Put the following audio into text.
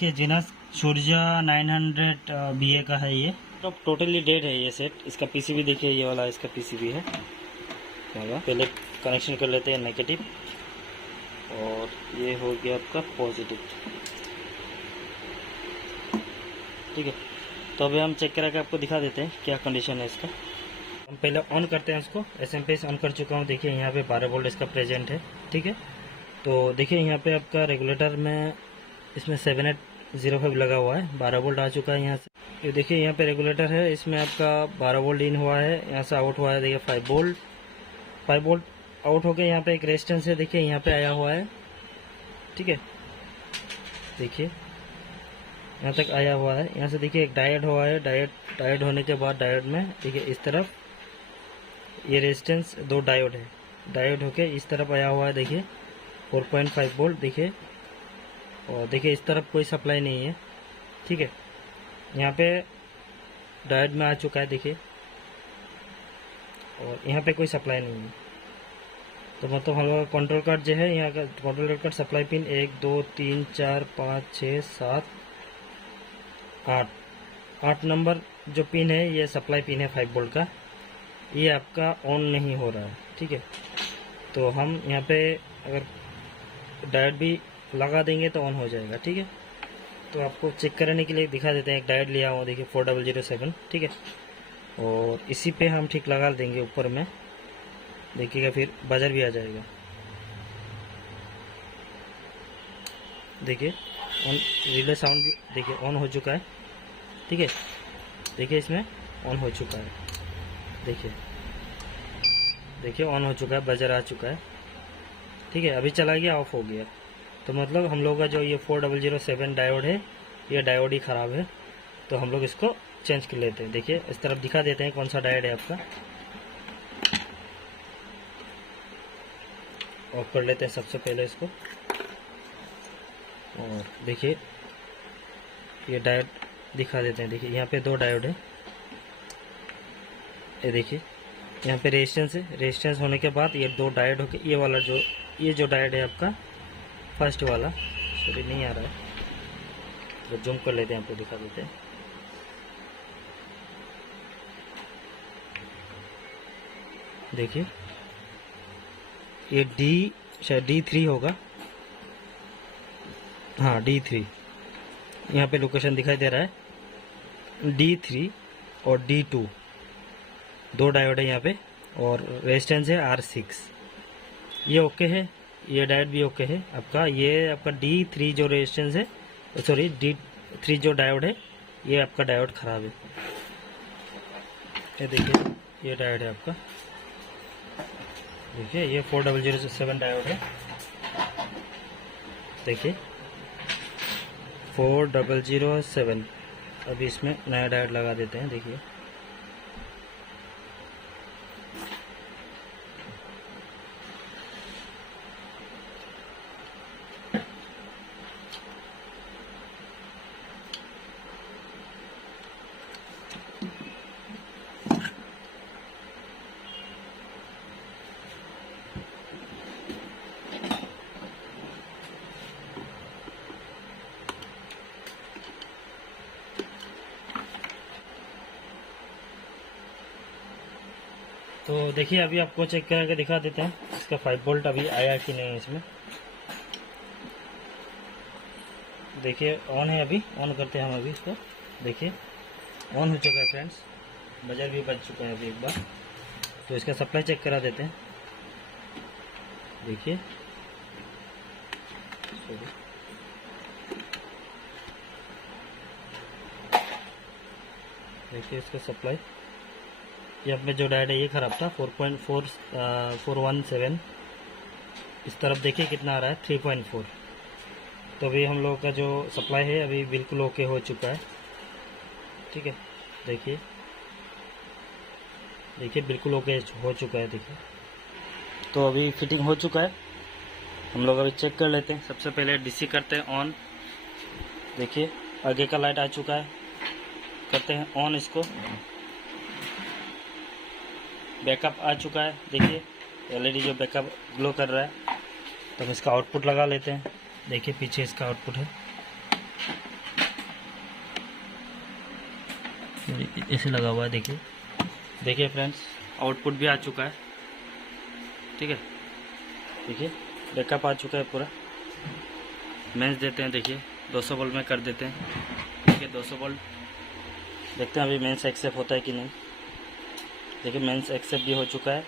देखिए जिनस सूर्या 900 BA का है ये। तो टोटली डेड है ये सेट। इसका पीसीबी देखिए, ये वाला इसका पीसीबी है। पहले कनेक्शन कर लेते हैं नेगेटिव, और ये हो गया आपका पॉजिटिव। ठीक है, तो अभी हम चेक करा के आपको दिखा देते हैं क्या कंडीशन है इसका। हम पहले ऑन करते हैं इसको। SMP ऑन कर चुका हूँ। देखिए यहाँ पे 12 वोल्ट इसका प्रेजेंट है। ठीक है, तो देखिए यहाँ पे आपका रेगुलेटर में इसमें 7805 लगा हुआ है, 12 वोल्ट आ चुका है यहाँ से। ये देखिए यहाँ पे रेगुलेटर है, इसमें आपका 12 वोल्ट इन हुआ है, यहाँ से आउट हुआ है। देखिए 5 वोल्ट आउट हो गया। यहाँ पे एक रेजिस्टेंस है, देखिए यहाँ पे आया हुआ है। ठीक है, देखिए यहाँ तक आया हुआ है। यहाँ से देखिए एक डायोड हुआ है। डायोड होने के बाद डायोड में देखिए इस तरफ ये रेजिस्टेंस 2 डायोड है। डायोड होके इस तरफ आया हुआ है, देखिए 4.5 वोल्ट। देखिए, और देखिए इस तरफ कोई सप्लाई नहीं है। ठीक है, यहाँ पे डायोड में आ चुका है देखिए, और यहाँ पे कोई सप्लाई नहीं है। तो मतलब हम लोग कंट्रोल कार्ड जो है, यहाँ का control card supply pin 1 2 3 4 5 6 7 8 number जो पिन है, ये सप्लाई पिन है 5 वोल्ट का। ये आपका ऑन नहीं हो रहा है। ठीक है, तो हम यहाँ पे अगर डायोड भी लगा देंगे तो ऑन हो जाएगा। ठीक है, तो आपको चेक करने के लिए दिखा देते हैं। एक डायोड लिया हुआ देखिए 4007। ठीक है, और इसी पे हम ठीक लगा देंगे ऊपर में, देखिएगा फिर बजर भी आ जाएगा। देखिए ऑन रिले साउंड भी देखिए ऑन हो चुका है। ठीक है, देखिए इसमें ऑन हो चुका है। देखिए ऑन हो चुका है, बजर आ चुका है। ठीक है, अभी चला गया, ऑफ हो गया। तो मतलब हम लोग का जो ये 4007 डायोड है, ये डायोड ही ख़राब है। तो हम लोग इसको चेंज कर लेते हैं। देखिए इस तरफ दिखा देते हैं कौन सा डायोड है आपका। ऑफ कर लेते हैं सबसे पहले इसको, और देखिए ये डायोड दिखा देते हैं। देखिए यहाँ पे 2 डायोड है। ये देखिए यहाँ पे रेजिस्टेंस है। रेजिस्टेंस होने के बाद ये 2 डायोड होके ये जो डायोड है आपका फर्स्ट वाला, सॉरी नहीं आ रहा है, तो जूम कर लेते हैं, आपको दिखा देते हैं। देखिए ये शायद D3 होगा। हाँ D3, यहाँ पे लोकेशन दिखाई दे रहा है। D3 और D2 2 डायोड है यहाँ पे, और रेजिस्टेंस है R6। ये ओके है, ये डायोड भी ओके है आपका। ये आपका D3 जो रेजिस्टेंस है, सॉरी D3 जो डायोड है, ये आपका डायोड खराब है। ये देखिए ये डायोड है आपका। देखिए ये 4007 डायोड है। देखिए 4007। अभी इसमें नया डायोड लगा देते हैं। देखिए तो देखिए अभी आपको चेक करके दिखा देते हैं इसका 5 वोल्ट अभी आया कि नहीं इसमें। देखिए ऑन है, अभी ऑन करते हैं हम अभी इसको। देखिए ऑन हो चुका है फ्रेंड्स, बजर भी बज चुका है अभी एक बार। तो इसका सप्लाई चेक करा देते हैं। देखिए देखिए इसका सप्लाई, ये अपने जो डायोड है ये ख़राब था। 4.417। इस तरफ देखिए कितना आ रहा है, 3.4। तो अभी हम लोगों का जो सप्लाई है अभी बिल्कुल ओके हो चुका है। ठीक है, देखिए बिल्कुल ओके हो चुका है। देखिए तो अभी फिटिंग हो चुका है। हम लोग अभी चेक कर लेते हैं। सबसे पहले DC करते हैं ऑन। देखिए आगे का लाइट आ चुका है, करते हैं ऑन इसको। बैकअप आ चुका है। देखिए LED जो बैकअप ग्लो कर रहा है। तो हम इसका आउटपुट लगा लेते हैं। देखिए पीछे इसका आउटपुट है। ऐसे लगा हुआ है। देखिए फ्रेंड्स, आउटपुट भी आ चुका है। ठीक है, देखिए बैकअप आ चुका है पूरा। मेंस देते हैं, देखिए 200 वोल्ट में कर देते हैं। देखिए 200 वोल्ट, देखते हैं अभी मेंस एक्सेप्ट होता है कि नहीं। देखिए मेंस एक्सेप्ट भी हो चुका है।